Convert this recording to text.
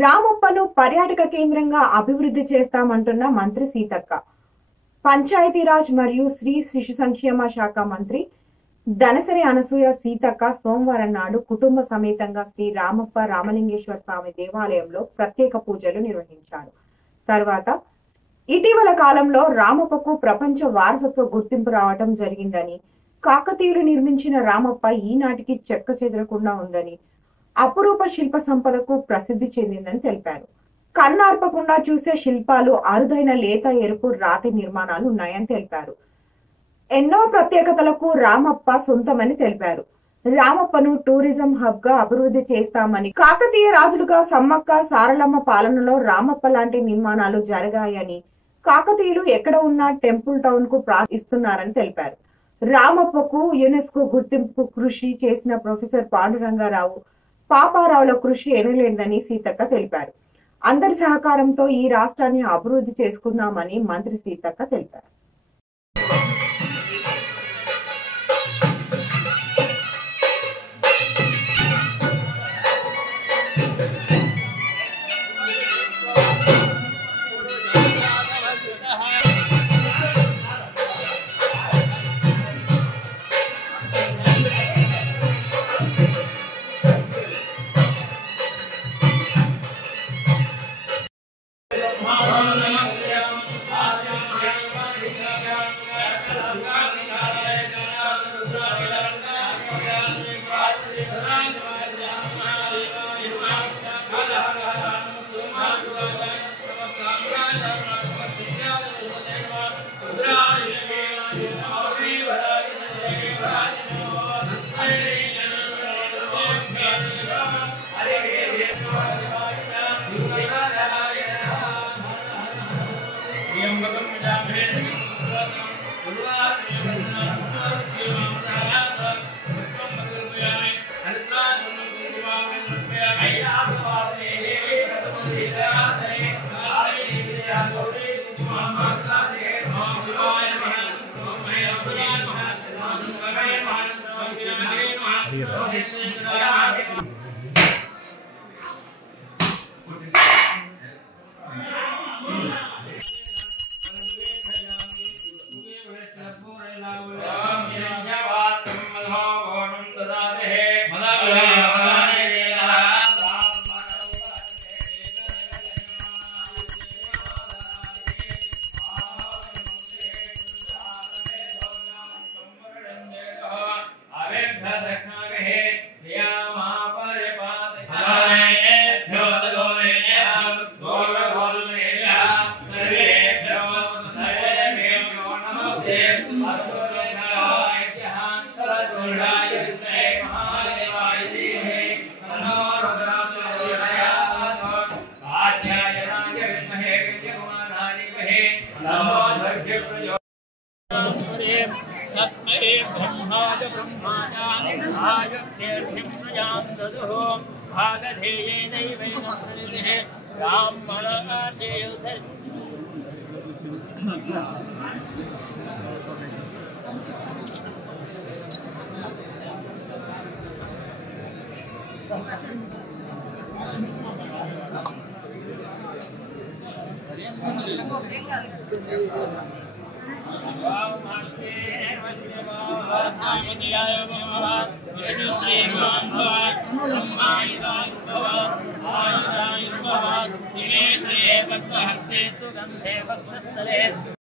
రామప్పను పర్యాటక కేంద్రంగా అభివృద్ధి చేస్తామంటున్న మంత్రి సీతక్క. పంచాయతీరాజ్ మరియు స్త్రీ శిశు సంక్షేమ శాఖ మంత్రి దనసరి అనసూయ సీతక్క సోమవారం నాడు కుటుంబ సమేతంగా శ్రీ రామప్ప రామలింగేశ్వర స్వామి దేవాలయంలో ప్రత్యేక పూజలు నిర్వహించారు. తర్వాత ఇటీవల కాలంలో రామప్పకు ప్రపంచ వారసత్వ గుర్తింపు రావటం జరిగిందని, కాకతీయులు నిర్మించిన రామప్ప ఈనాటికి చెక్క చెదరకుండా ఉందని, అపురూప శిల్ప సంపదకు ప్రసిద్ధి చెందిందని తెలిపారు. కన్నార్పకుండా చూసే శిల్పాలు, అరుదైన లేత ఎరుపు రాతి నిర్మాణాలు ఉన్నాయని తెలిపారు. ఎన్నో ప్రత్యేకతలకు రామప్ప సొంతమని తెలిపారు. రామప్పను టూరిజం హబ్ గా అభివృద్ధి చేస్తామని, కాకతీయ రాజులుగా సమ్మక్క సారలమ్మ పాలనలో రామప్ప లాంటి నిర్మాణాలు జరిగాయని, కాకతీయులు ఎక్కడ ఉన్నా టెంపుల్ టౌన్ కు ప్రార్థిస్తున్నారని తెలిపారు. రామప్పకు యునెస్కో గుర్తింపు కృషి చేసిన ప్రొఫెసర్ పాండురంగారావు, పాపారావుల కృషి ఎనలేదని సీతక్క తెలిపారు. అందరి సహకారంతో ఈ రాష్ట్రాన్ని అభివృద్ధి చేసుకుందామని మంత్రి సీతక్క తెలిపారు. श्री